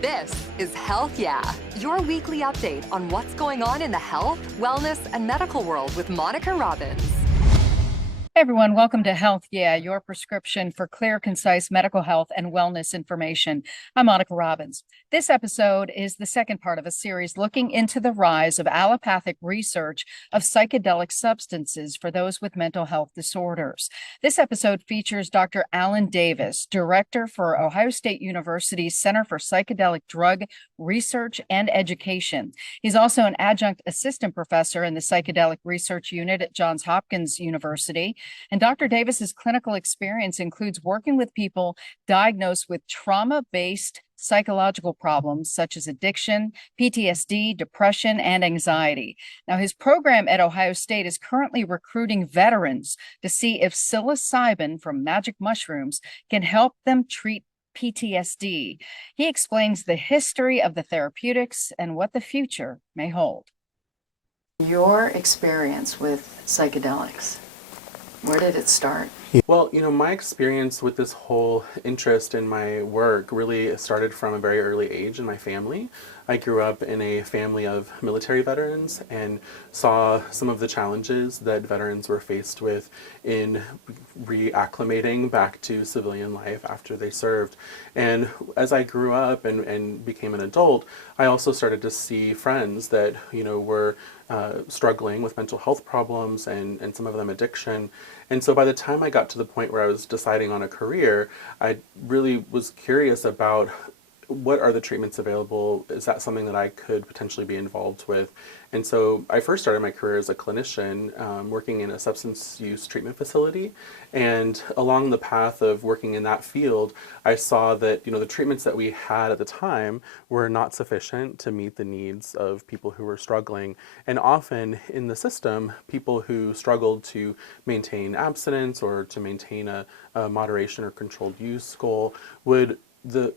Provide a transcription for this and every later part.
This is Health Yeah, your weekly update on what's going on in the health, wellness, and medical world with Monica Robbins. Hey everyone, welcome to Health Yeah, your prescription for clear, concise medical health and wellness information. I'm Monica Robbins. This episode is the second part of a series looking into the rise of allopathic research of psychedelic substances for those with mental health disorders. This episode features Dr. Alan Davis, Director for Ohio State University's Center for Psychedelic Drug Research and Education. He's also an adjunct assistant professor in the Psychedelic Research Unit at Johns Hopkins University. And Dr. Davis's clinical experience includes working with people diagnosed with trauma-based psychological problems such as addiction, PTSD, depression, and anxiety. Now, his program at Ohio State is currently recruiting veterans to see if psilocybin from magic mushrooms can help them treat PTSD. He explains the history of the therapeutics and what the future may hold. Your experience with psychedelics, where did it start? Well, my experience with this whole interest in my work really started from a very early age in my family. I grew up in a family of military veterans and saw some of the challenges that veterans were faced with in reacclimating back to civilian life after they served. And as I grew up and became an adult, I also started to see friends that, were struggling with mental health problems and some of them addiction. And so by the time I got to the point where I was deciding on a career, I really was curious about what are the treatments available? Is that something that I could potentially be involved with? And so I first started my career as a clinician working in a substance use treatment facility. And along the path of working in that field, I saw that the treatments that we had at the time were not sufficient to meet the needs of people who were struggling. And often in the system, people who struggled to maintain abstinence or to maintain a moderation or controlled use goal would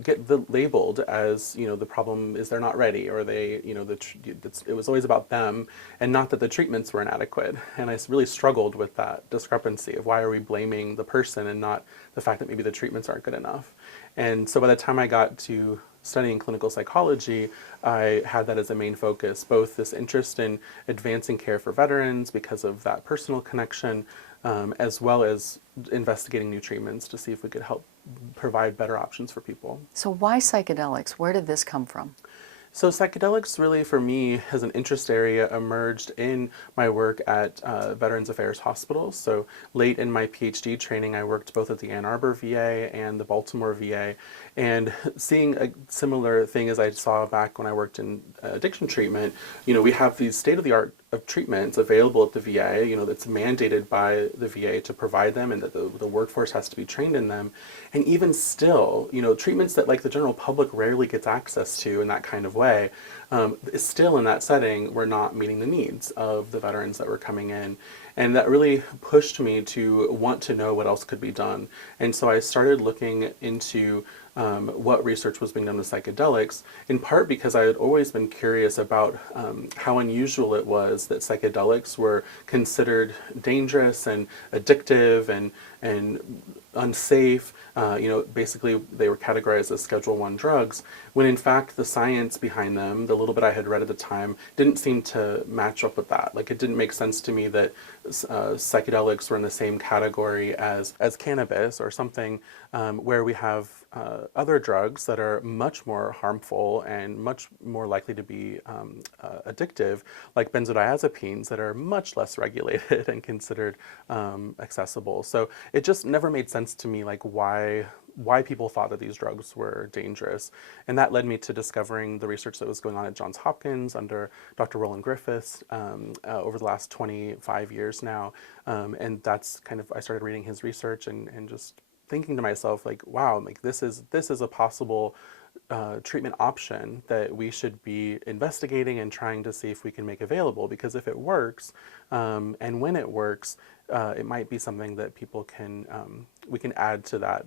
get labeled as the problem is they're not ready, or they it was always about them and not that the treatments were inadequate. And I really struggled with that discrepancy of why are we blaming the person and not the fact that maybe the treatments aren't good enough. And so by the time I got to studying clinical psychology, I had that as a main focus, both this interest in advancing care for veterans because of that personal connection, as well as investigating new treatments to see if we could help provide better options for people. So why psychedelics? Where did this come from? So psychedelics really, for me, as an interest area, emerged in my work at Veterans Affairs hospitals. So late in my PhD training, I worked both at the Ann Arbor VA and the Baltimore VA. And seeing a similar thing as I saw back when I worked in addiction treatment, we have these state-of-the-art of treatments available at the VA, that's mandated by the VA to provide them and that the workforce has to be trained in them. And even still, treatments that like the general public rarely gets access to in that kind of way, still in that setting, we're not meeting the needs of the veterans that were coming in. And that really pushed me to want to know what else could be done. And so I started looking into what research was being done with psychedelics, in part because I had always been curious about how unusual it was that psychedelics were considered dangerous and addictive and unsafe. Basically they were categorized as Schedule I drugs, when in fact the science behind them, the little bit I had read at the time, didn't seem to match up with that. Like, it didn't make sense to me that psychedelics were in the same category as cannabis or something where we have other drugs that are much more harmful and much more likely to be addictive, like benzodiazepines that are much less regulated and considered accessible. So it just never made sense to me, like why people thought that these drugs were dangerous. And that led me to discovering the research that was going on at Johns Hopkins under Dr. Roland Griffiths over the last 25 years now. And that's I started reading his research and just thinking to myself, like, wow, like this is a possible treatment option that we should be investigating and trying to see if we can make available, because if it works, and when it works, it might be something that people can, we can add to that,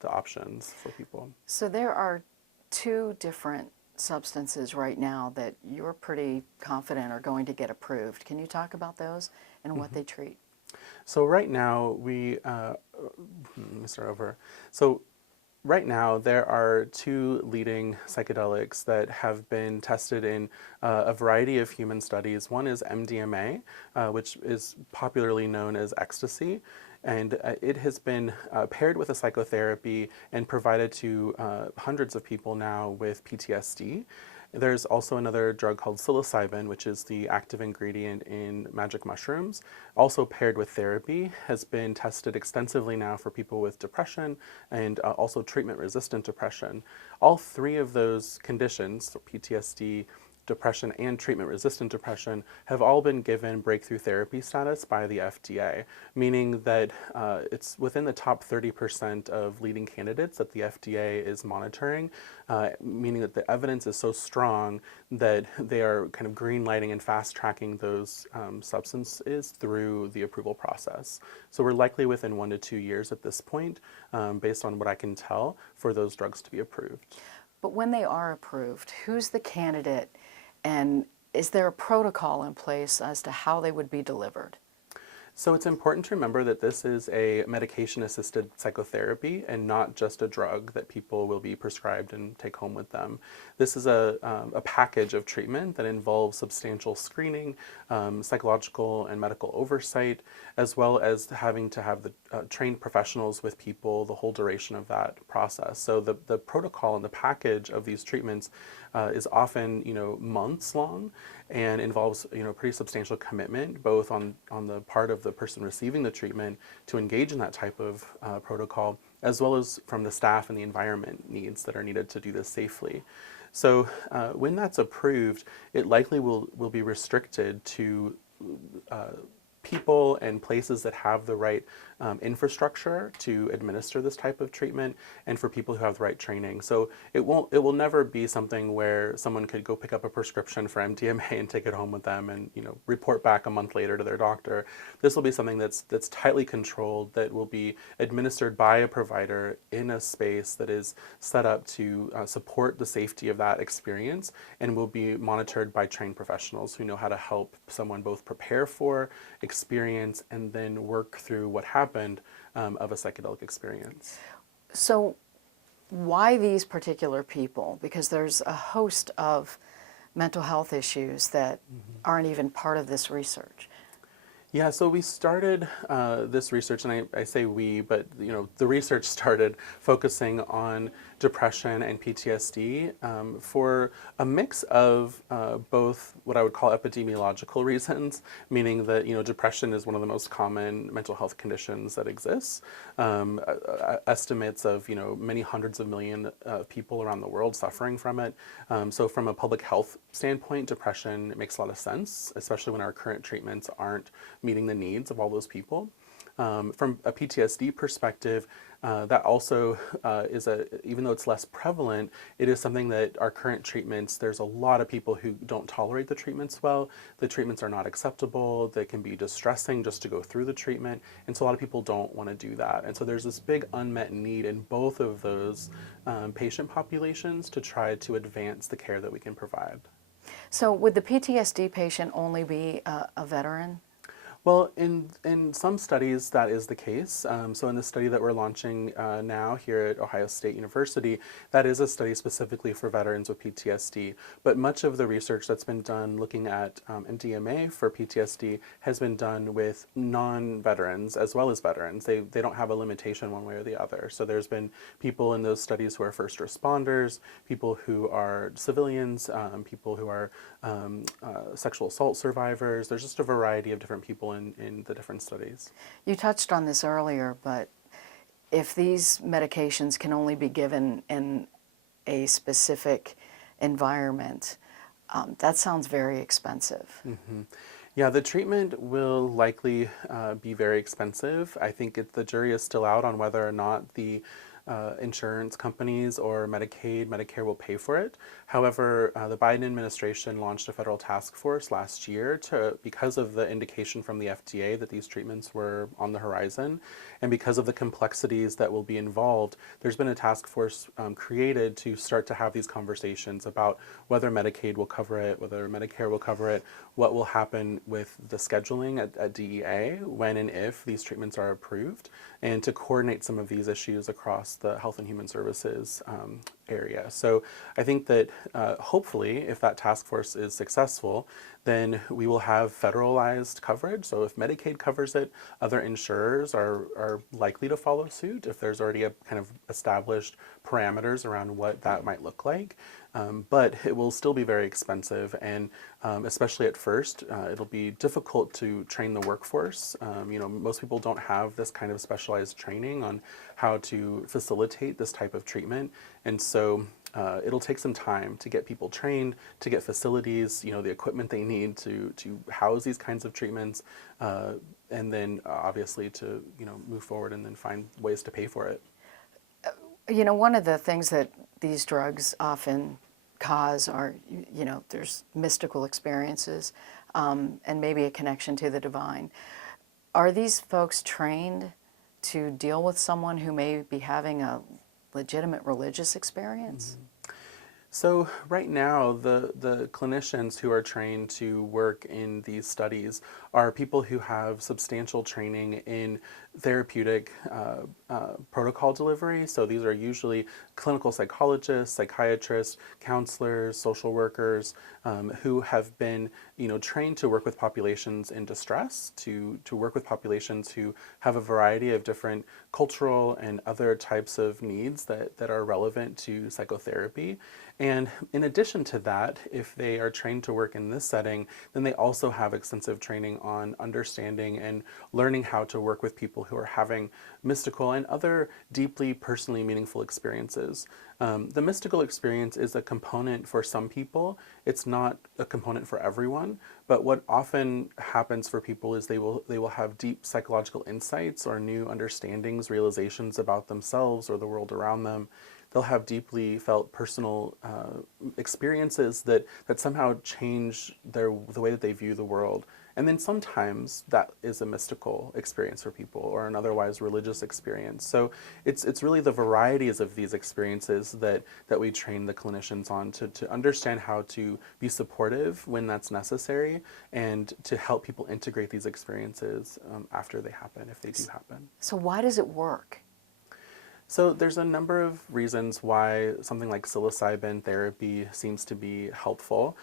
the options for people. So there are two different substances right now that you're pretty confident are going to get approved. Can you talk about those and what they treat? So right now we, let me start over. So Right now, there are two leading psychedelics that have been tested in a variety of human studies. One is MDMA, which is popularly known as Ecstasy, and it has been paired with a psychotherapy and provided to hundreds of people now with PTSD. There's also another drug called psilocybin, which is the active ingredient in magic mushrooms, also paired with therapy, has been tested extensively now for people with depression and also treatment-resistant depression. All three of those conditions, so PTSD, depression, and treatment-resistant depression, have all been given breakthrough therapy status by the FDA, meaning that it's within the top 30% of leading candidates that the FDA is monitoring, meaning that the evidence is so strong that they are kind of green lighting and fast tracking those substances through the approval process. So we're likely within 1 to 2 years at this point, based on what I can tell, for those drugs to be approved. But when they are approved, who's the candidate, and is there a protocol in place as to how they would be delivered? So it's important to remember that this is a medication-assisted psychotherapy and not just a drug that people will be prescribed and take home with them. This is a package of treatment that involves substantial screening, psychological and medical oversight, as well as having to have the trained professionals with people the whole duration of that process. So the protocol and the package of these treatments is often, months long, and involves, pretty substantial commitment, both on the part of the person receiving the treatment to engage in that type of protocol, as well as from the staff and the environment needs that are needed to do this safely. So when that's approved, it likely will be restricted to people and places that have the right infrastructure to administer this type of treatment, and for people who have the right training. So it will never be something where someone could go pick up a prescription for MDMA and take it home with them and report back a month later to their doctor. This will be something that's tightly controlled, that will be administered by a provider in a space that is set up to support the safety of that experience, and will be monitored by trained professionals who know how to help someone both prepare for, experience, and then work through what happened of a psychedelic experience. So why these particular people? Because there's a host of mental health issues that aren't even part of this research. Yeah, so we started this research, and I say we, but the research started focusing on depression and PTSD for a mix of both what I would call epidemiological reasons, meaning that depression is one of the most common mental health conditions that exists. Estimates of many hundreds of million people around the world suffering from it. So from a public health standpoint, depression makes a lot of sense, especially when our current treatments aren't meeting the needs of all those people. From a PTSD perspective, that also is even though it's less prevalent, it is something that our current treatments, there's a lot of people who don't tolerate the treatments well. The treatments are not acceptable. They can be distressing just to go through the treatment. And so a lot of people don't want to do that. And so there's this big unmet need in both of those patient populations to try to advance the care that we can provide. So would the PTSD patient only be a veteran? Well, in some studies, that is the case. So in the study that we're launching now here at Ohio State University, that is a study specifically for veterans with PTSD. But much of the research that's been done looking at MDMA for PTSD has been done with non-veterans as well as veterans. They don't have a limitation one way or the other. So there's been people in those studies who are first responders, people who are civilians, people who are sexual assault survivors. There's just a variety of different people in the different studies. You touched on this earlier, but if these medications can only be given in a specific environment, that sounds very expensive. Mm-hmm. Yeah, the treatment will likely be very expensive. I think the jury is still out on whether or not the insurance companies or Medicaid, Medicare will pay for it. However, the Biden administration launched a federal task force last year because of the indication from the FDA that these treatments were on the horizon, and because of the complexities that will be involved, there's been a task force created to start to have these conversations about whether Medicaid will cover it, whether Medicare will cover it, what will happen with the scheduling at DEA when and if these treatments are approved, and to coordinate some of these issues across across the Health and Human Services area. So I think that hopefully, if that task force is successful, then we will have federalized coverage. So if Medicaid covers it, other insurers are likely to follow suit if there's already a kind of established parameters around what that might look like. But it will still be very expensive, and especially at first, it'll be difficult to train the workforce. Most people don't have this kind of specialized training on how to facilitate this type of treatment, and so it'll take some time to get people trained, to get facilities, the equipment they need to house these kinds of treatments, and then obviously to move forward and then find ways to pay for it. One of the things that these drugs often cause are, there's mystical experiences and maybe a connection to the divine. Are these folks trained to deal with someone who may be having a legitimate religious experience? Mm-hmm. So right now, the clinicians who are trained to work in these studies are people who have substantial training in therapeutic protocol delivery. So these are usually clinical psychologists, psychiatrists, counselors, social workers who have been trained to work with populations in distress, to work with populations who have a variety of different cultural and other types of needs that are relevant to psychotherapy. And in addition to that, if they are trained to work in this setting, then they also have extensive training on understanding and learning how to work with people who are having mystical and other deeply personally meaningful experiences. The mystical experience is a component for some people. It's not a component for everyone, but what often happens for people is they will have deep psychological insights or new understandings, realizations about themselves or the world around them. They'll have deeply felt personal experiences that somehow change the way that they view the world. And then sometimes that is a mystical experience for people or an otherwise religious experience. So it's really the varieties of these experiences that we train the clinicians on to understand how to be supportive when that's necessary and to help people integrate these experiences after they happen, if they do happen. So why does it work? So there's a number of reasons why something like psilocybin therapy seems to be helpful.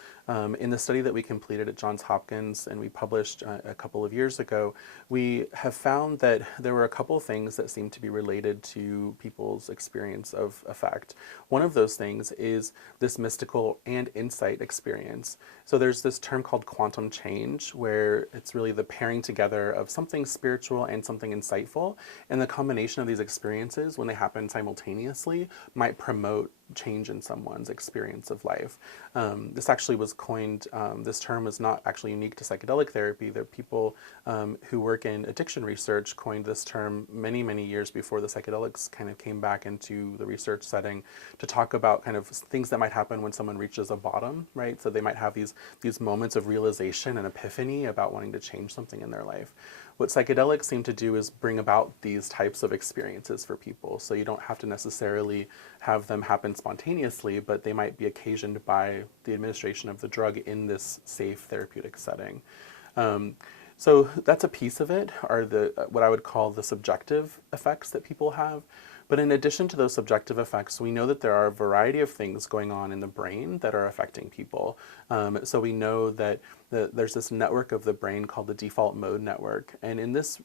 In the study that we completed at Johns Hopkins and we published a couple of years ago, we have found that there were a couple of things that seem to be related to people's experience of effect. One of those things is this mystical and insight experience. So there's this term called quantum change, where it's really the pairing together of something spiritual and something insightful, and the combination of these experiences, when they happen simultaneously, might promote change in someone's experience of life. This actually was coined, this term is not actually unique to psychedelic therapy. There are people who work in addiction research coined this term many, many years before the psychedelics kind of came back into the research setting to talk about kind of things that might happen when someone reaches a bottom, right? So they might have these moments of realization and epiphany about wanting to change something in their life. What psychedelics seem to do is bring about these types of experiences for people. So you don't have to necessarily have them happen spontaneously, but they might be occasioned by the administration of the drug in this safe therapeutic setting. So that's a piece of it, are what I would call the subjective effects that people have. But in addition to those subjective effects, we know that there are a variety of things going on in the brain that are affecting people. So we know that there's this network of the brain called the default mode network. And in this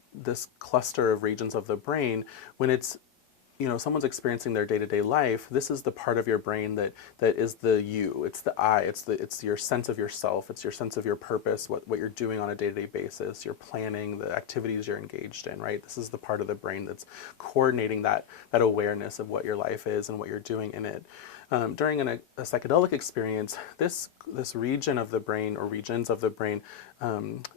cluster of regions of the brain, when it's someone's experiencing their day-to-day life, this is the part of your brain that is the you, it's the I, it's your sense of yourself, it's your sense of your purpose, what you're doing on a day-to-day basis, your planning, the activities you're engaged in, right? This is the part of the brain that's coordinating that awareness of what your life is and what you're doing in it. During a psychedelic experience, this region of the brain or regions of the brain,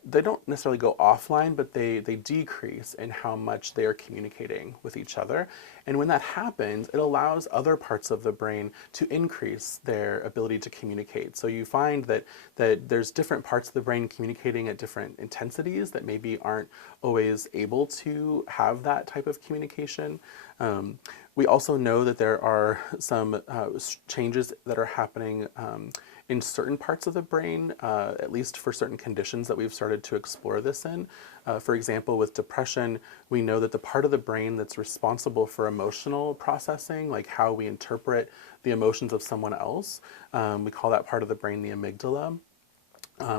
they don't necessarily go offline, but they decrease in how much they are communicating with each other. And when that happens, it allows other parts of the brain to increase their ability to communicate. So you find that there's different parts of the brain communicating at different intensities that maybe aren't always able to have that type of communication. We also know that there are some changes that are happening in certain parts of the brain, at least for certain conditions that we've started to explore this in. For example, with depression, we know that the part of the brain that's responsible for emotional processing, like how we interpret the emotions of someone else, we call that part of the brain the amygdala.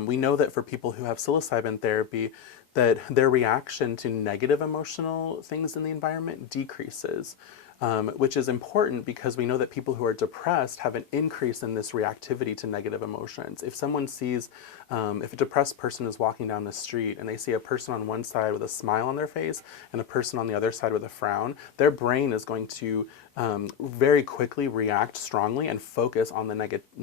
We know that for people who have psilocybin therapy, that their reaction to negative emotional things in the environment decreases, which is important because we know that people who are depressed have an increase in this reactivity to negative emotions. If someone sees, if a depressed person is walking down the street and they see a person on one side with a smile on their face and a person on the other side with a frown, their brain is going to very quickly react strongly and focus on the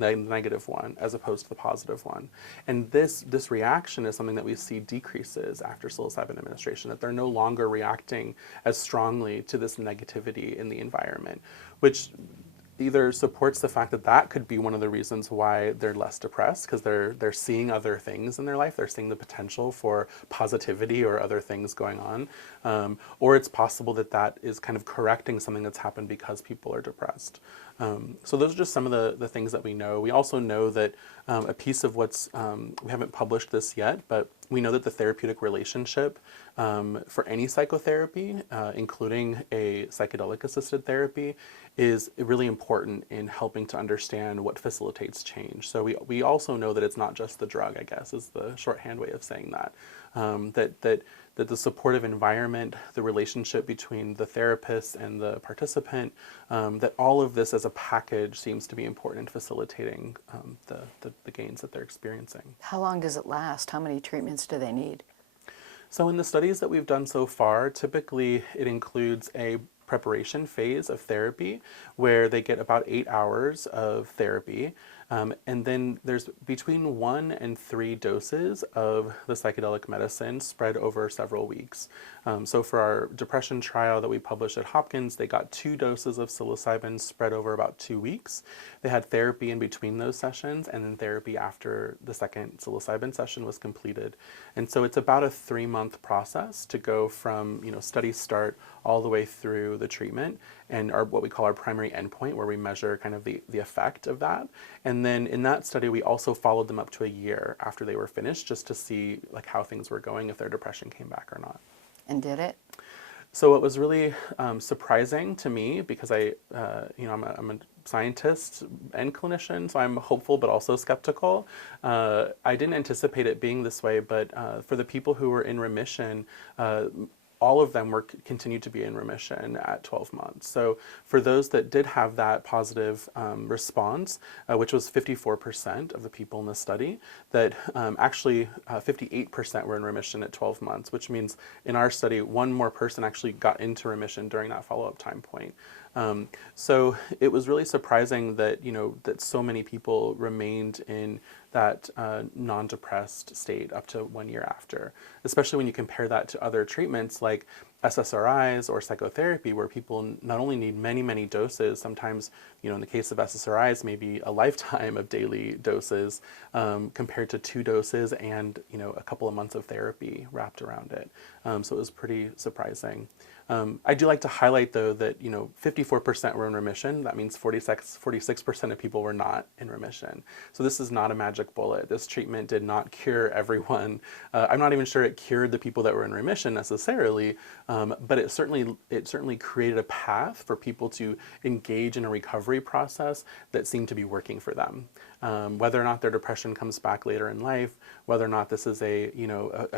negative one as opposed to the positive one. And this reaction is something that we see decreases after psilocybin administration, that they're no longer reacting as strongly to this negativity in the environment, which either supports the fact that that could be one of the reasons why they're less depressed, because they're seeing other things in their life, they're seeing the potential for positivity or other things going on, or it's possible that that is kind of correcting something that's happened because people are depressed. So those are just some of the things that we know. We also know that a piece of what's, we haven't published this yet, but we know that the therapeutic relationship for any psychotherapy, including a psychedelic assisted therapy, is really important in helping to understand what facilitates change. So we also know that it's not just the drug, I guess, is the shorthand way of saying that. That the supportive environment, the relationship between the therapist and the participant, that all of this as a package seems to be important in facilitating the gains that they're experiencing. How long does it last? How many treatments do they need? So in the studies that we've done so far, typically it includes a preparation phase of therapy where they get about 8 hours of therapy. And then there's between 1 and 3 doses of the psychedelic medicine spread over several weeks. So for our depression trial that we published at Hopkins, they got 2 doses of psilocybin spread over about 2 weeks. They had therapy in between those sessions and then therapy after the second psilocybin session was completed. And so it's about a 3-month process to go from, study start all the way through the treatment and what we call our primary endpoint, where we measure kind of the effect of that. And then in that study, we also followed them up to a year after they were finished, just to see like how things were going, if their depression came back or not. And did it? So it was really surprising to me because I'm a scientist and clinician, so I'm hopeful but also skeptical. I didn't anticipate it being this way, but for the people who were in remission, all of them continued to be in remission at 12 months. So for those that did have that positive response, which was 54% of the people in the study, that actually 58% were in remission at 12 months, which means in our study, one more person actually got into remission during that follow-up time point. So it was really surprising that, that so many people remained in that non-depressed state up to 1 year after, especially when you compare that to other treatments like SSRIs or psychotherapy, where people not only need many, many doses, sometimes, in the case of SSRIs, maybe a lifetime of daily doses, compared to 2 doses and, a couple of months of therapy wrapped around it. So it was pretty surprising. I do like to highlight, though, that 54% were in remission. That means 46% of people were not in remission. So this is not a magic bullet. This treatment did not cure everyone. I'm not even sure it cured the people that were in remission necessarily, but it certainly created a path for people to engage in a recovery process that seemed to be working for them. Whether or not their depression comes back later in life, whether or not this is a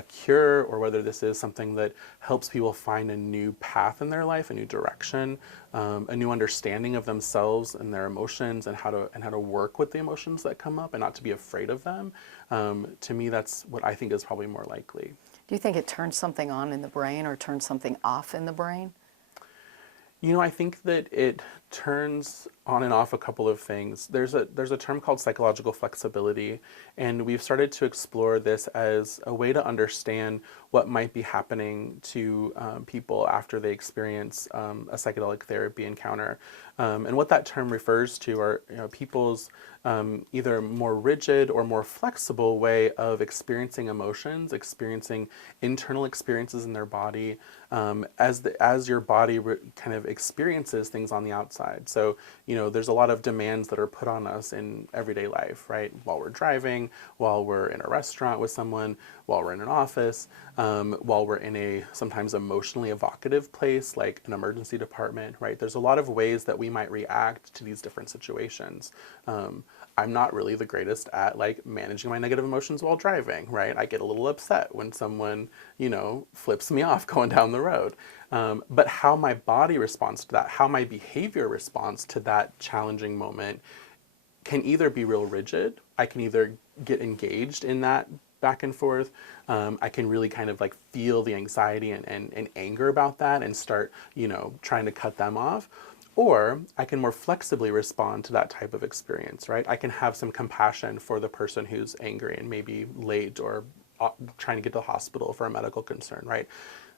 cure, or whether this is something that helps people find a new path in their life, a new direction, a new understanding of themselves and their emotions, and how to work with the emotions that come up and not to be afraid of them. To me, that's what I think is probably more likely. Do you think it turns something on in the brain or turns something off in the brain? I think that it turns on and off a couple of things. There's a term called psychological flexibility, and we've started to explore this as a way to understand what might be happening to people after they experience a psychedelic therapy encounter. And what that term refers to are people's either more rigid or more flexible way of experiencing emotions, experiencing internal experiences in their body, as your body kind of experiences things on the outside. So, there's a lot of demands that are put on us in everyday life, right? While we're driving, while we're in a restaurant with someone, while we're in an office, while we're in a sometimes emotionally evocative place like an emergency department, right? There's a lot of ways that we might react to these different situations. I'm not really the greatest at like managing my negative emotions while driving, right? I get a little upset when someone, flips me off going down the road. But how my body responds to that, how my behavior responds to that challenging moment can either be real rigid. I can either get engaged in that back and forth. I can really kind of like feel the anxiety and anger about that and start, trying to cut them off. Or I can more flexibly respond to that type of experience, right? I can have some compassion for the person who's angry and maybe late or trying to get to the hospital for a medical concern, right?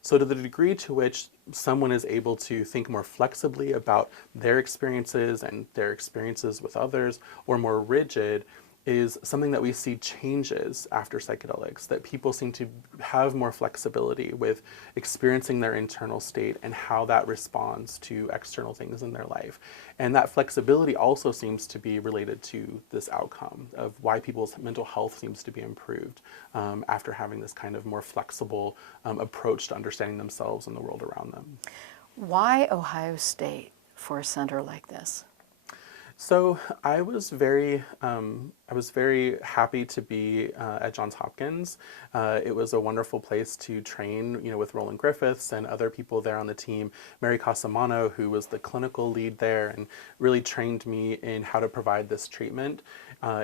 So to the degree to which someone is able to think more flexibly about their experiences and their experiences with others, or more rigid, is something that we see changes after psychedelics, that people seem to have more flexibility with experiencing their internal state and how that responds to external things in their life. And that flexibility also seems to be related to this outcome of why people's mental health seems to be improved after having this kind of more flexible approach to understanding themselves and the world around them. Why Ohio State for a center like this? So I was very happy to be at Johns Hopkins. It was a wonderful place to train, with Roland Griffiths and other people there on the team. Mary Casamano, who was the clinical lead there, and really trained me in how to provide this treatment.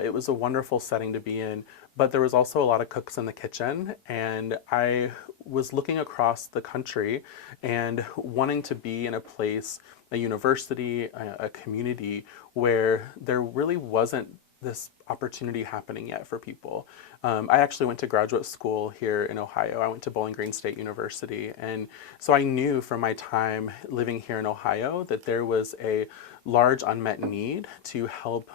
It was a wonderful setting to be in, but there was also a lot of cooks in the kitchen, and I was looking across the country and wanting to be in a place, a university, a community where there really wasn't this opportunity happening yet for people. I actually went to graduate school here in Ohio. I went to Bowling Green State University, and so I knew from my time living here in Ohio that there was a large unmet need to help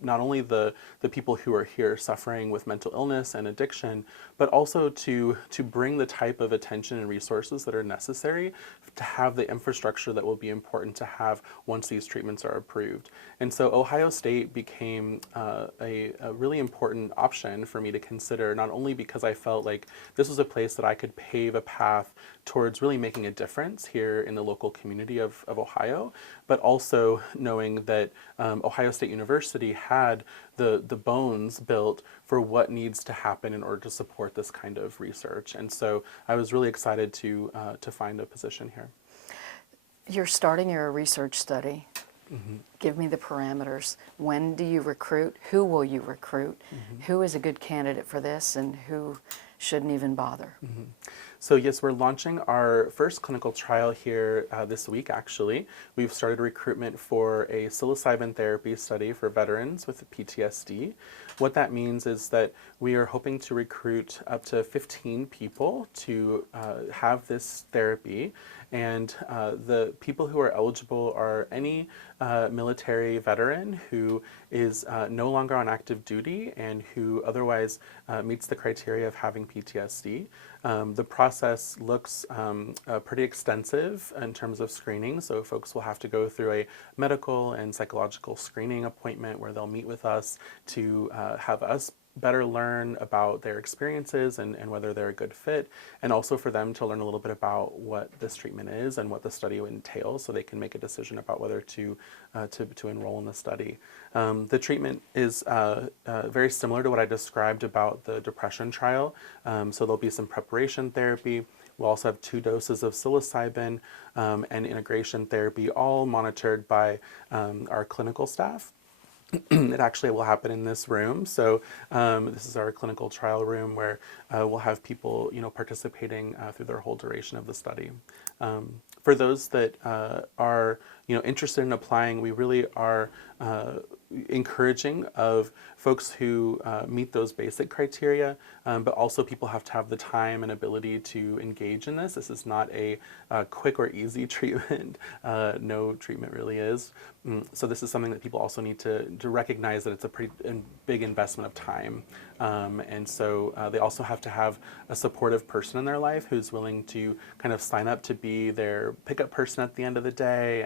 not only the people who are here suffering with mental illness and addiction, but also to bring the type of attention and resources that are necessary to have the infrastructure that will be important to have once these treatments are approved. And so Ohio State became a really important option for me to consider, not only because I felt like this was a place that I could pave a path towards really making a difference here in the local community of Ohio, but also knowing that Ohio State University had the bones built for what needs to happen in order to support this kind of research. And so I was really excited to find a position here. You're starting your research study. Mm-hmm. Give me the parameters. When do you recruit? Who will you recruit? Mm-hmm. Who is a good candidate for this and who shouldn't even bother? Mm-hmm. So yes, we're launching our first clinical trial here this week, actually. We've started recruitment for a psilocybin therapy study for veterans with PTSD. What that means is that we are hoping to recruit up to 15 people to have this therapy. And the people who are eligible are any military veteran who is no longer on active duty and who otherwise meets the criteria of having PTSD. The process looks pretty extensive in terms of screening, so folks will have to go through a medical and psychological screening appointment where they'll meet with us to have us better learn about their experiences and whether they're a good fit, and also for them to learn a little bit about what this treatment is and what the study entails so they can make a decision about whether to enroll in the study. The treatment is very similar to what I described about the depression trial. So there'll be some preparation therapy. We'll also have 2 doses of psilocybin and integration therapy, all monitored by our clinical staff. It actually will happen in this room. So this is our clinical trial room where we'll have people, participating through their whole duration of the study. For those that are, interested in applying, we really are encouraging of folks who meet those basic criteria, but also people have to have the time and ability to engage in this. This is not a quick or easy treatment. No treatment really is. So this is something that people also need to recognize that it's a pretty big investment of time. And so they also have to have a supportive person in their life who's willing to kind of sign up to be their pickup person at the end of the day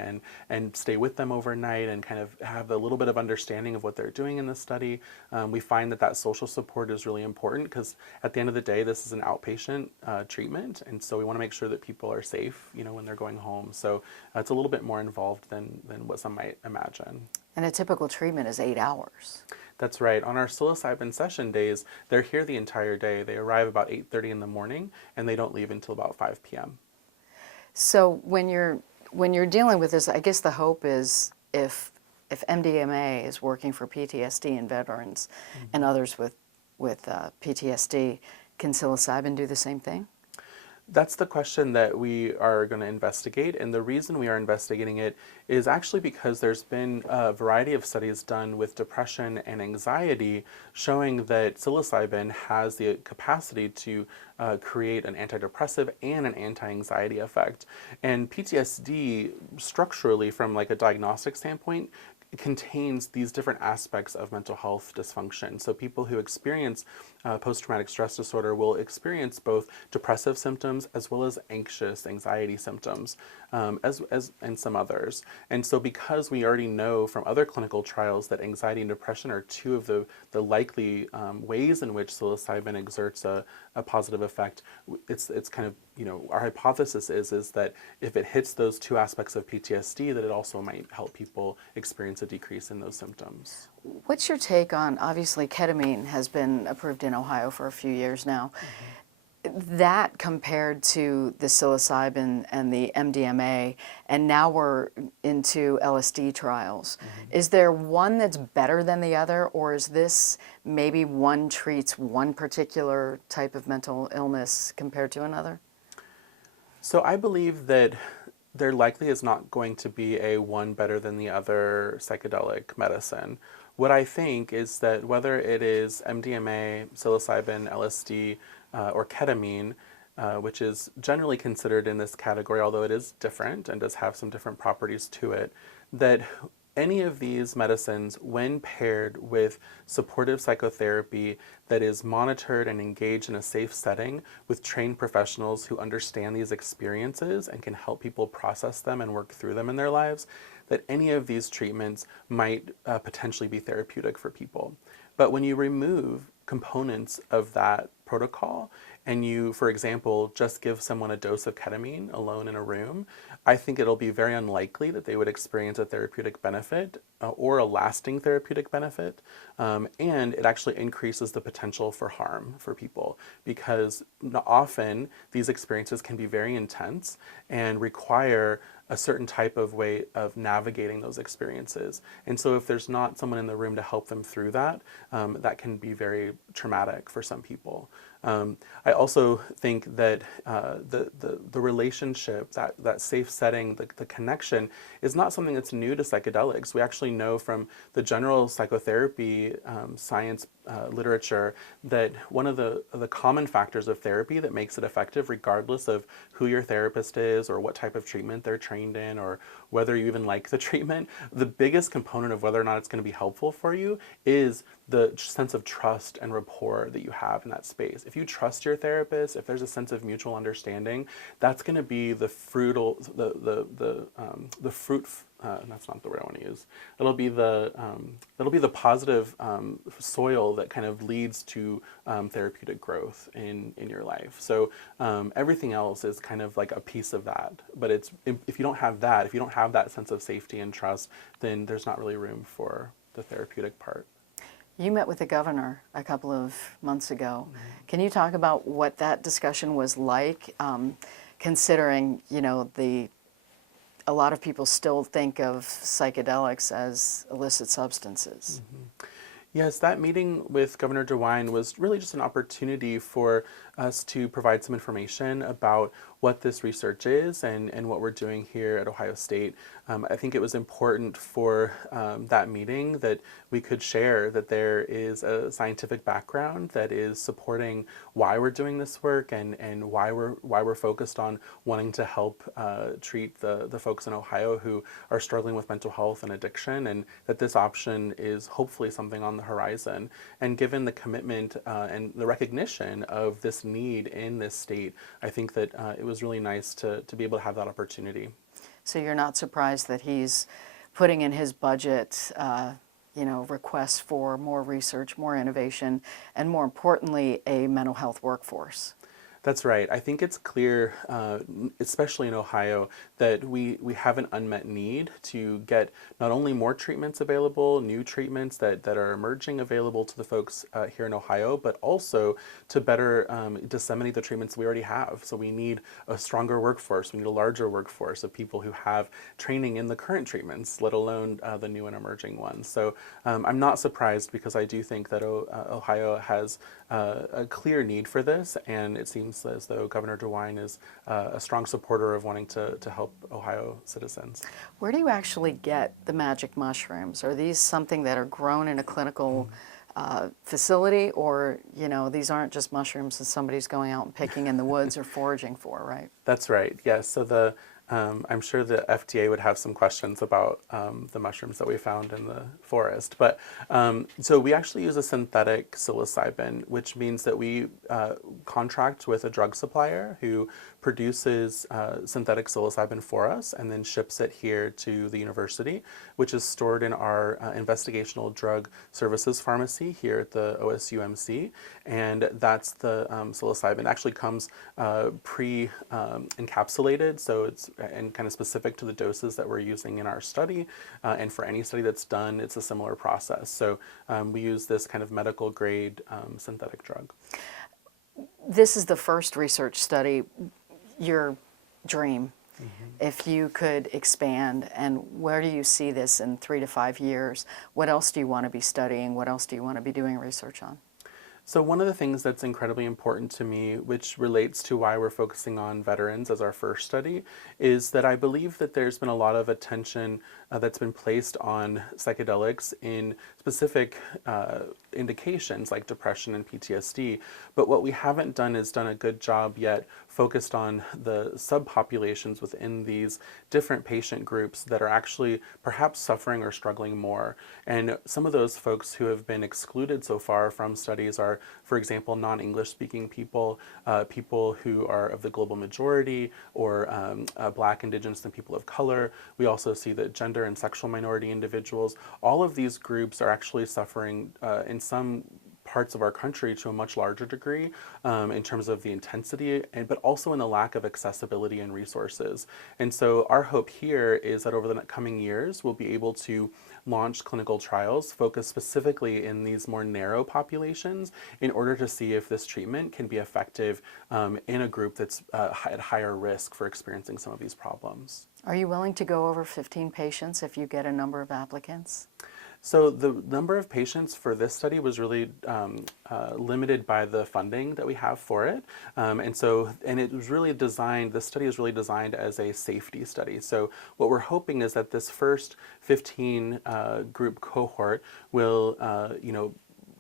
and stay with them overnight and kind of have a little bit of understanding of what they're doing in the study. We find that social support is really important because at the end of the day, this is an outpatient treatment. And so we want to make sure that people are safe, when they're going home. So it's a little bit more involved than what some might imagine. And a typical treatment is 8 hours. That's right. On our psilocybin session days, they're here the entire day. They arrive about 8:30 in the morning and they don't leave until about 5 p.m. So when you're dealing with this, I guess the hope is if MDMA is working for PTSD in veterans and others with PTSD, can psilocybin do the same thing? That's the question that we are going to investigate, and the reason we are investigating it is actually because there's been a variety of studies done with depression and anxiety showing that psilocybin has the capacity to create an antidepressive and an anti-anxiety effect. And PTSD, structurally, from like a diagnostic standpoint, contains these different aspects of mental health dysfunction. So people who experience post-traumatic stress disorder will experience both depressive symptoms as well as anxious anxiety symptoms, and some others. And so because we already know from other clinical trials that anxiety and depression are two of the likely ways in which psilocybin exerts a positive effect, it's kind of, our hypothesis is that if it hits those two aspects of PTSD, that it also might help people experience a decrease in those symptoms. What's your take on, obviously ketamine has been approved in Ohio for a few years now, that compared to the psilocybin and the MDMA, and now we're into LSD trials. Is there one that's better than the other, or is this maybe one treats one particular type of mental illness compared to another? So I believe that there likely is not going to be a one better than the other psychedelic medicine. What I think is that whether it is MDMA, psilocybin, LSD, or ketamine, which is generally considered in this category, although it is different and does have some different properties to it, that any of these medicines, when paired with supportive psychotherapy that is monitored and engaged in a safe setting with trained professionals who understand these experiences and can help people process them and work through them in their lives, that any of these treatments might potentially be therapeutic for people. But when you remove components of that protocol and you, for example, just give someone a dose of ketamine alone in a room, I think it'll be very unlikely that they would experience a therapeutic benefit or a lasting therapeutic benefit. And it actually increases the potential for harm for people because often these experiences can be very intense and require a certain type of way of navigating those experiences. And so if there's not someone in the room to help them through that, that can be very traumatic for some people. I also think that the relationship, that safe setting, the connection is not something that's new to psychedelics. We actually know from the general psychotherapy science literature that one of the common factors of therapy that makes it effective, regardless of who your therapist is or what type of treatment they're trained in or whether you even like the treatment, the biggest component of whether or not it's going to be helpful for you is the sense of trust and rapport that you have in that space. If you trust your therapist, if there's a sense of mutual understanding, that's going to be the fruitful, that's not the word I want to use. It'll be the positive soil that kind of leads to therapeutic growth in your life. So everything else is kind of like a piece of that. But if you don't have that sense of safety and trust, then there's not really room for the therapeutic part. You met with the governor a couple of months ago. Can you talk about what that discussion was like, considering, a lot of people still think of psychedelics as illicit substances? Yes, that meeting with Governor DeWine was really just an opportunity for us to provide some information about what this research is and what we're doing here at Ohio State. I think it was important for that meeting that we could share that there is a scientific background that is supporting why we're doing this work and why we're focused on wanting to help treat the folks in Ohio who are struggling with mental health and addiction, and that this option is hopefully something on the horizon. And given the commitment and the recognition of this need in this state, I think that it was really nice to be able to have that opportunity. So you're not surprised that he's putting in his budget, requests for more research, more innovation, and more importantly, a mental health workforce. That's right. I think it's clear, especially in Ohio, that we have an unmet need to get not only more treatments available, new treatments that are emerging available to the folks here in Ohio, but also to better disseminate the treatments we already have. So we need a stronger workforce. We need a larger workforce of people who have training in the current treatments, let alone the new and emerging ones. So I'm not surprised, because I do think that Ohio has a clear need for this, and it seems as though Governor DeWine is a strong supporter of wanting to help Ohio citizens. Where do you actually get the magic mushrooms? Are these something that are grown in a clinical facility, or these aren't just mushrooms that somebody's going out and picking in the woods or foraging for, right? That's right. Yes. So I'm sure the FDA would have some questions about the mushrooms that we found in the forest. But so we actually use a synthetic psilocybin, which means that we contract with a drug supplier who produces synthetic psilocybin for us and then ships it here to the university, which is stored in our investigational drug services pharmacy here at the OSUMC. And that's the psilocybin. It actually comes pre-encapsulated, so it's and kind of specific to the doses that we're using in our study. And for any study that's done, it's a similar process. So we use this kind of medical grade synthetic drug. This is the first research study. Your dream, if you could expand, and where do you see this in 3 to 5 years? What else do you want to be studying? What else do you want to be doing research on? So one of the things that's incredibly important to me, which relates to why we're focusing on veterans as our first study, is that I believe that there's been a lot of attention that's been placed on psychedelics in specific indications like depression and PTSD. But what we haven't done is done a good job yet focused on the subpopulations within these different patient groups that are actually perhaps suffering or struggling more. And some of those folks who have been excluded so far from studies are, for example, non-English speaking people, people who are of the global majority, or Black, Indigenous, and people of color. We also see that gender and sexual minority individuals, all of these groups are actually suffering in some parts of our country to a much larger degree in terms of the intensity, but also in the lack of accessibility and resources. And so our hope here is that over the coming years, we'll be able to launch clinical trials focused specifically in these more narrow populations in order to see if this treatment can be effective in a group that's at higher risk for experiencing some of these problems. Are you willing to go over 15 patients if you get a number of applicants? So the number of patients for this study was really limited by the funding that we have for it. And it was really designed, this study is really designed as a safety study. So what we're hoping is that this first 15 group cohort will,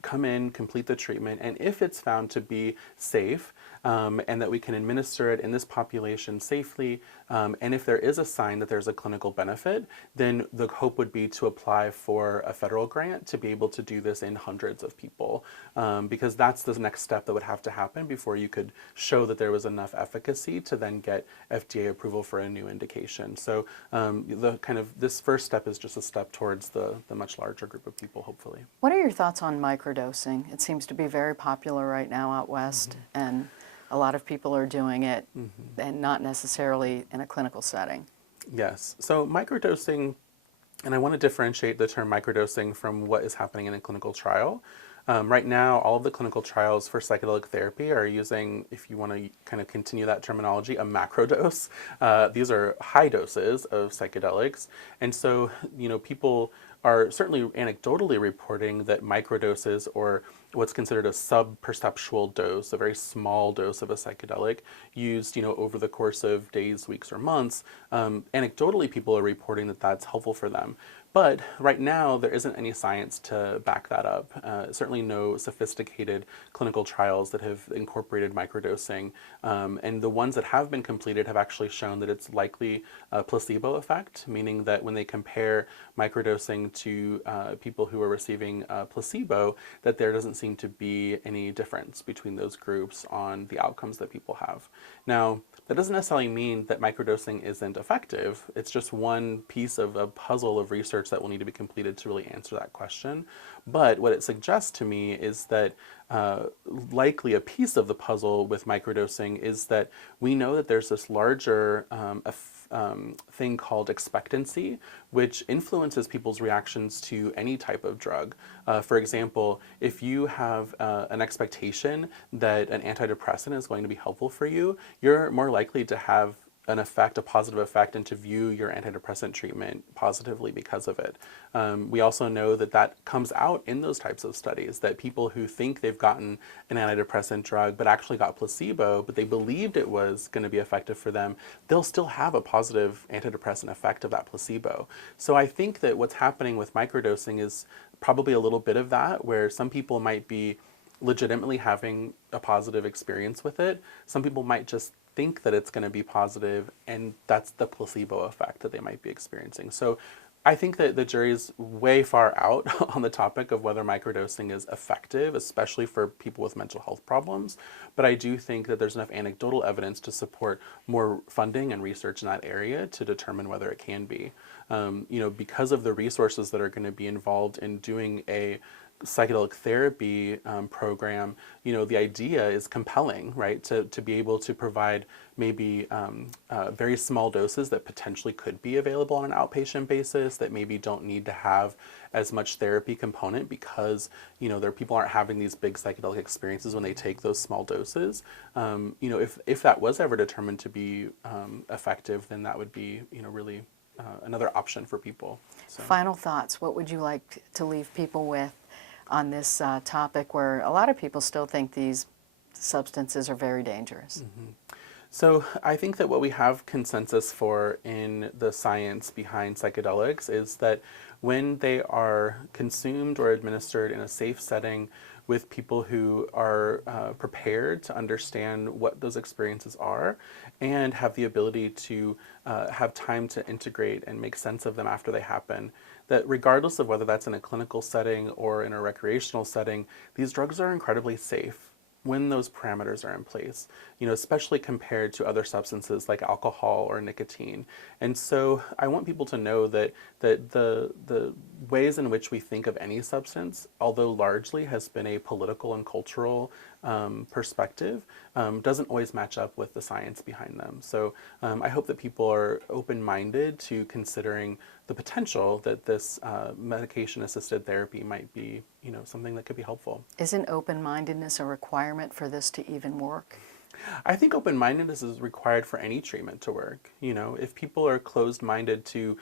come in, complete the treatment, and if it's found to be safe, and that we can administer it in this population safely, and if there is a sign that there's a clinical benefit, then the hope would be to apply for a federal grant to be able to do this in hundreds of people, because that's the next step that would have to happen before you could show that there was enough efficacy to then get FDA approval for a new indication. So this first step is just a step towards the much larger group of people, hopefully. What are your thoughts on microdosing? It seems to be very popular right now out west, and a lot of people are doing it, and not necessarily in a clinical setting. Yes. So microdosing, and I want to differentiate the term microdosing from what is happening in a clinical trial. Right now, all of the clinical trials for psychedelic therapy are using, if you want to kind of continue that terminology, a macrodose. These are high doses of psychedelics. And so, people are certainly anecdotally reporting that microdoses, or what's considered a sub-perceptual dose, a very small dose of a psychedelic used, over the course of days, weeks, or months, anecdotally people are reporting that that's helpful for them. But right now, there isn't any science to back that up. Certainly no sophisticated clinical trials that have incorporated microdosing. And the ones that have been completed have actually shown that it's likely a placebo effect, meaning that when they compare microdosing to people who are receiving placebo, that there doesn't seem to be any difference between those groups on the outcomes that people have. Now, that doesn't necessarily mean that microdosing isn't effective. It's just one piece of a puzzle of research that will need to be completed to really answer that question. But what it suggests to me is that likely a piece of the puzzle with microdosing is that we know that there's this larger thing called expectancy, which influences people's reactions to any type of drug. For example, if you have an expectation that an antidepressant is going to be helpful for you, you're more likely to have an effect, a positive effect, and to view your antidepressant treatment positively because of it. We also know that that comes out in those types of studies, that people who think they've gotten an antidepressant drug but actually got placebo, but they believed it was going to be effective for them, they'll still have a positive antidepressant effect of that placebo. So I think that what's happening with microdosing is probably a little bit of that, where some people might be legitimately having a positive experience with it. Some people might just think that it's going to be positive, and that's the placebo effect that they might be experiencing. So I think that the jury is way far out on the topic of whether microdosing is effective, especially for people with mental health problems. But I do think that there's enough anecdotal evidence to support more funding and research in that area to determine whether it can be. Because of the resources that are going to be involved in doing a psychedelic therapy program, the idea is compelling, right? To be able to provide maybe very small doses that potentially could be available on an outpatient basis, that maybe don't need to have as much therapy component because, their people aren't having these big psychedelic experiences when they take those small doses. If that was ever determined to be effective, then that would be, really another option for people. So. Final thoughts. What would you like to leave people with on this topic, where a lot of people still think these substances are very dangerous? Mm-hmm. So I think that what we have consensus for in the science behind psychedelics is that when they are consumed or administered in a safe setting with people who are prepared to understand what those experiences are and have the ability to have time to integrate and make sense of them after they happen, that regardless of whether that's in a clinical setting or in a recreational setting, these drugs are incredibly safe when those parameters are in place, especially compared to other substances like alcohol or nicotine. And so I want people to know that the ways in which we think of any substance, although largely has been a political and cultural perspective, doesn't always match up with the science behind them. So I hope that people are open-minded to considering the potential that this medication-assisted therapy might be, something that could be helpful. Isn't open-mindedness a requirement for this to even work? I think open-mindedness is required for any treatment to work. If people are closed-minded to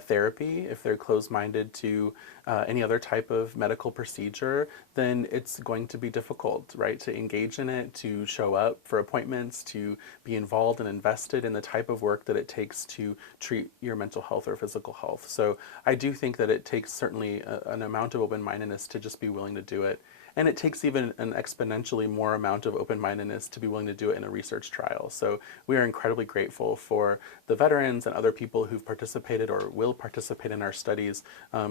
therapy, if they're closed-minded to any other type of medical procedure, then it's going to be difficult, right, to engage in it, to show up for appointments, to be involved and invested in the type of work that it takes to treat your mental health or physical health. So I do think that it takes certainly an amount of open-mindedness to just be willing to do it. And it takes even an exponentially more amount of open-mindedness to be willing to do it in a research trial. So we are incredibly grateful for the veterans and other people who've participated or will participate in our studies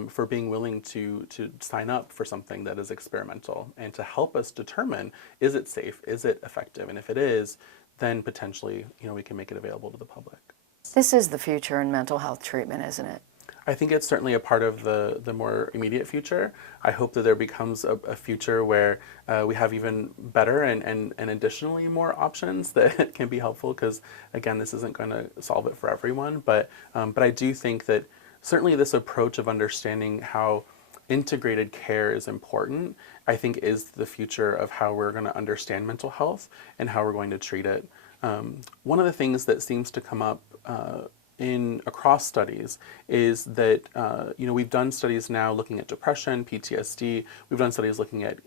for being willing to sign up for something that is experimental and to help us determine, is it safe, is it effective? And if it is, then potentially, we can make it available to the public. This is the future in mental health treatment, isn't it? I think it's certainly a part of the more immediate future. I hope that there becomes a future where we have even better and additionally more options that can be helpful, because again, this isn't going to solve it for everyone. But I do think that certainly this approach of understanding how integrated care is important, I think is the future of how we're going to understand mental health and how we're going to treat it. One of the things that seems to come up in across studies is that we've done studies now looking at depression, PTSD. We've done studies looking at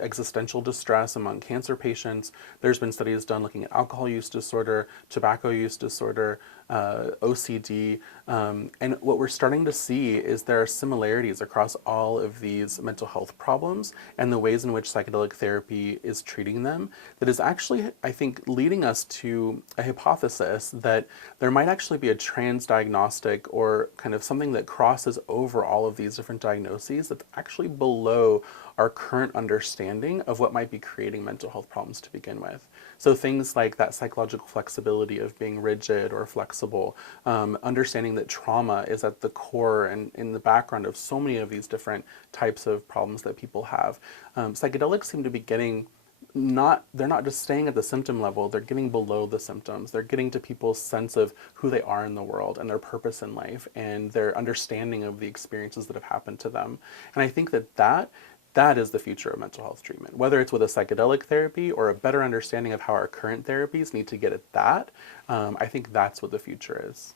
existential distress among cancer patients. There's been studies done looking at alcohol use disorder, tobacco use disorder, OCD, and what we're starting to see is there are similarities across all of these mental health problems and the ways in which psychedelic therapy is treating them that is actually, I think, leading us to a hypothesis that there might actually be a transdiagnostic or kind of something that crosses over all of these different diagnoses that's actually below our current understanding of what might be creating mental health problems to begin with. So things like that psychological flexibility of being rigid or flexible, understanding that trauma is at the core and in the background of so many of these different types of problems that people have. Psychedelics seem to be getting they're not just staying at the symptom level, they're getting below the symptoms. They're getting to people's sense of who they are in the world and their purpose in life and their understanding of the experiences that have happened to them. And I think that is the future of mental health treatment. Whether it's with a psychedelic therapy or a better understanding of how our current therapies need to get at that, I think that's what the future is.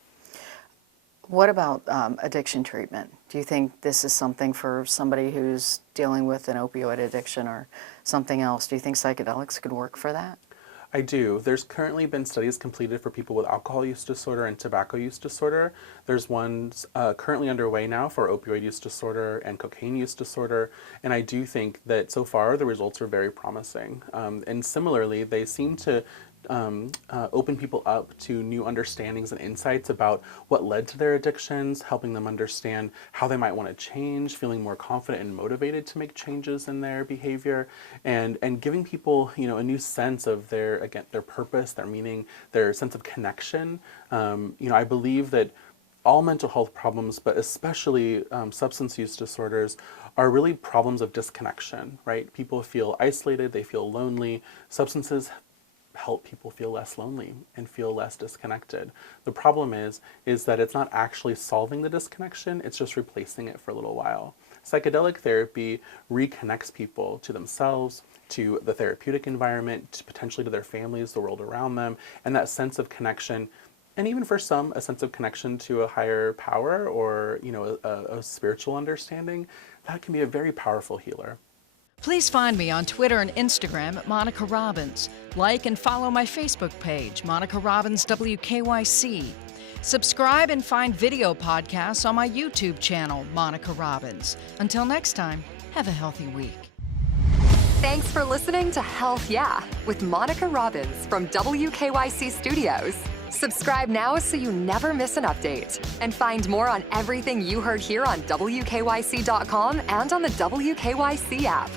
What about addiction treatment? Do you think this is something for somebody who's dealing with an opioid addiction or something else? Do you think psychedelics could work for that? I do. There's currently been studies completed for people with alcohol use disorder and tobacco use disorder. There's ones currently underway now for opioid use disorder and cocaine use disorder. And I do think that so far the results are very promising. And similarly, they seem to open people up to new understandings and insights about what led to their addictions, helping them understand how they might want to change, feeling more confident and motivated to make changes in their behavior, and giving people, a new sense of their purpose, their meaning, their sense of connection. I believe that all mental health problems, but especially substance use disorders, are really problems of disconnection, right? People feel isolated, they feel lonely. Substances help people feel less lonely and feel less disconnected. The problem is that it's not actually solving the disconnection, it's just replacing it for a little while. Psychedelic therapy reconnects people to themselves, to the therapeutic environment, to potentially to their families, the world around them, and that sense of connection, and even for some, a sense of connection to a higher power or, a spiritual understanding, that can be a very powerful healer. Please find me on Twitter and Instagram at Monica Robbins. Like and follow my Facebook page, Monica Robbins WKYC. Subscribe and find video podcasts on my YouTube channel, Monica Robbins. Until next time, have a healthy week. Thanks for listening to Health Yeah with Monica Robbins from WKYC Studios. Subscribe now so you never miss an update. And find more on everything you heard here on WKYC.com and on the WKYC app.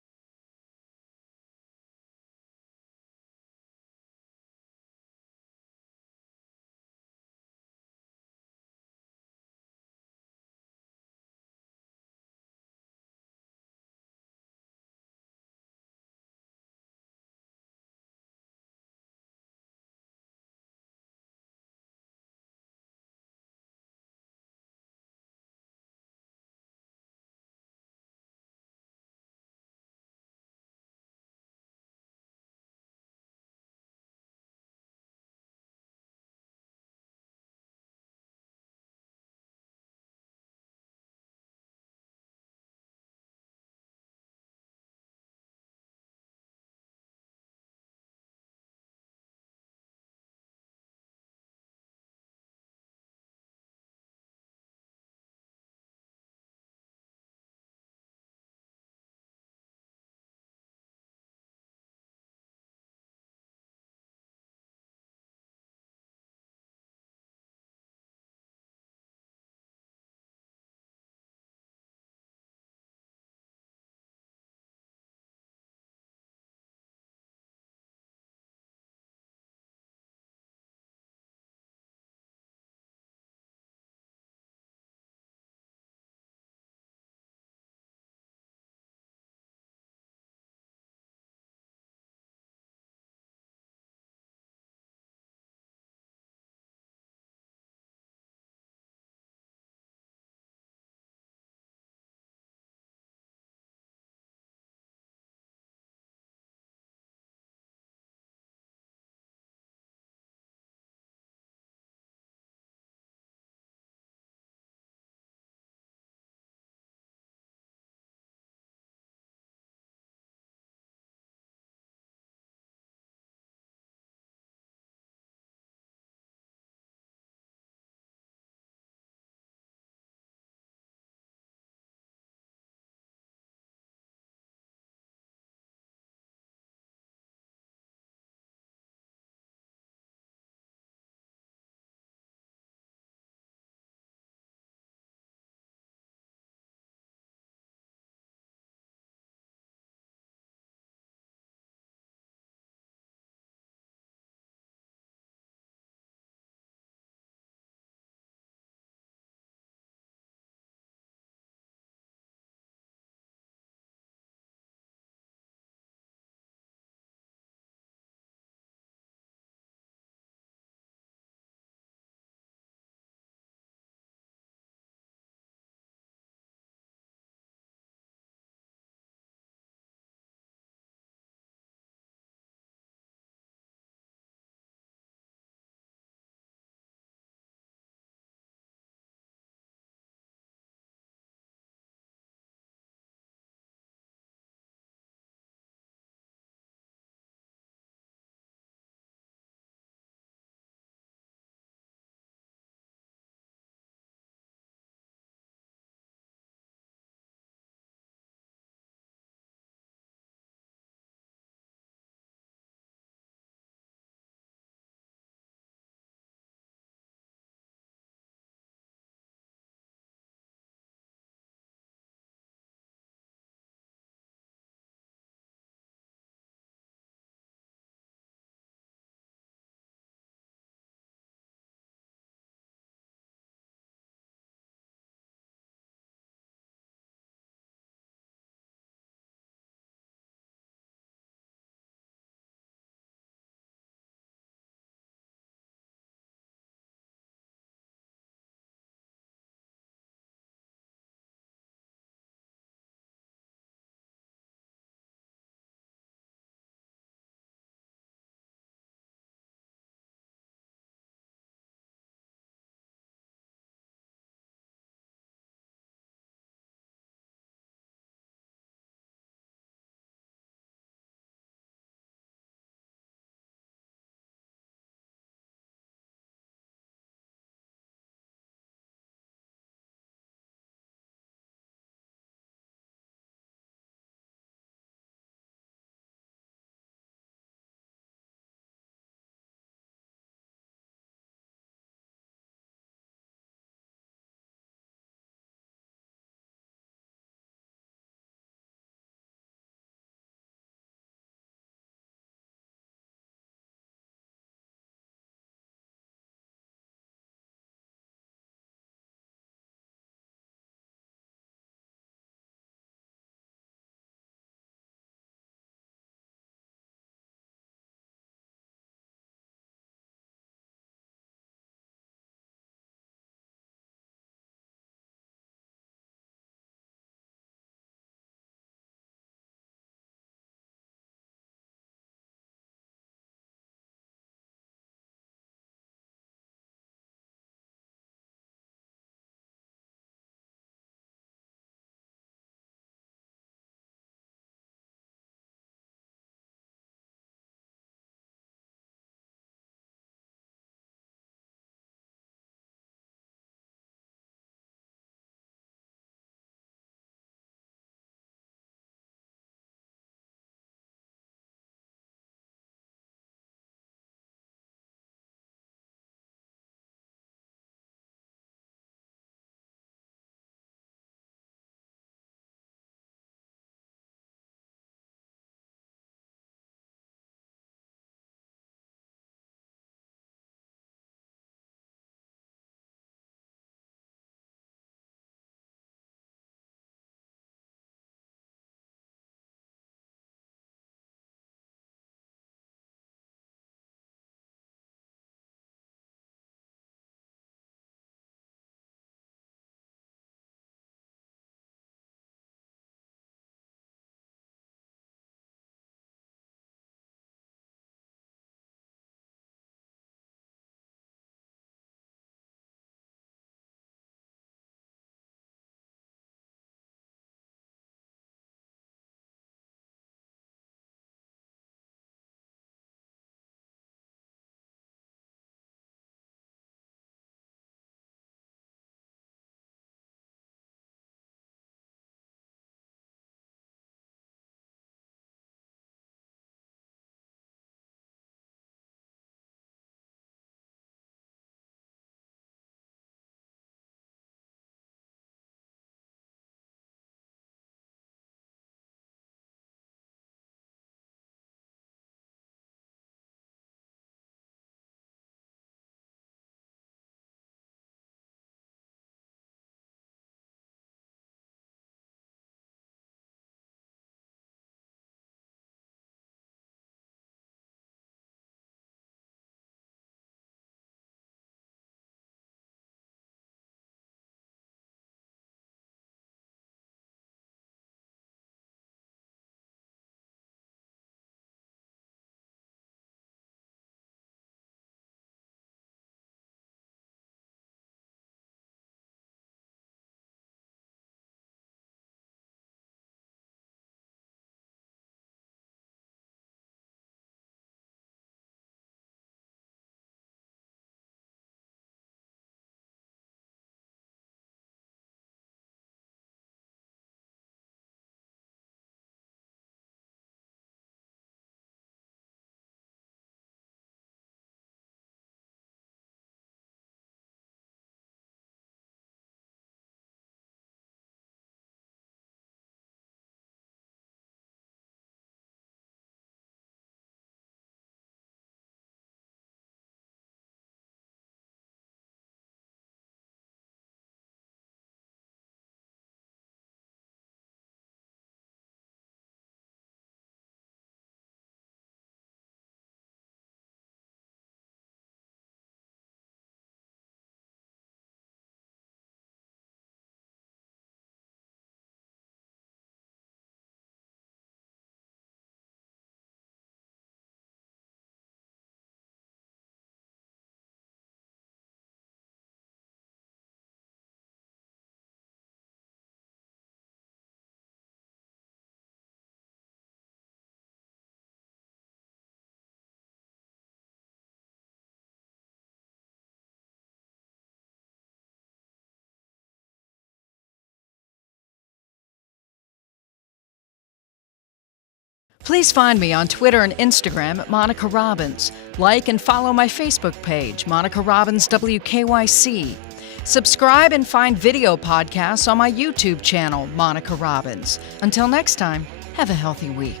Please find me on Twitter and Instagram at Monica Robbins. Like and follow my Facebook page, Monica Robbins WKYC. Subscribe and find video podcasts on my YouTube channel, Monica Robbins. Until next time, have a healthy week.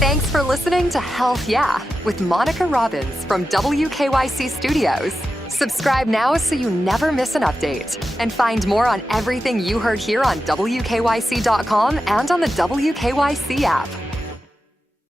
Thanks for listening to Health Yeah with Monica Robbins from WKYC Studios. Subscribe now so you never miss an update. And find more on everything you heard here on WKYC.com and on the WKYC app.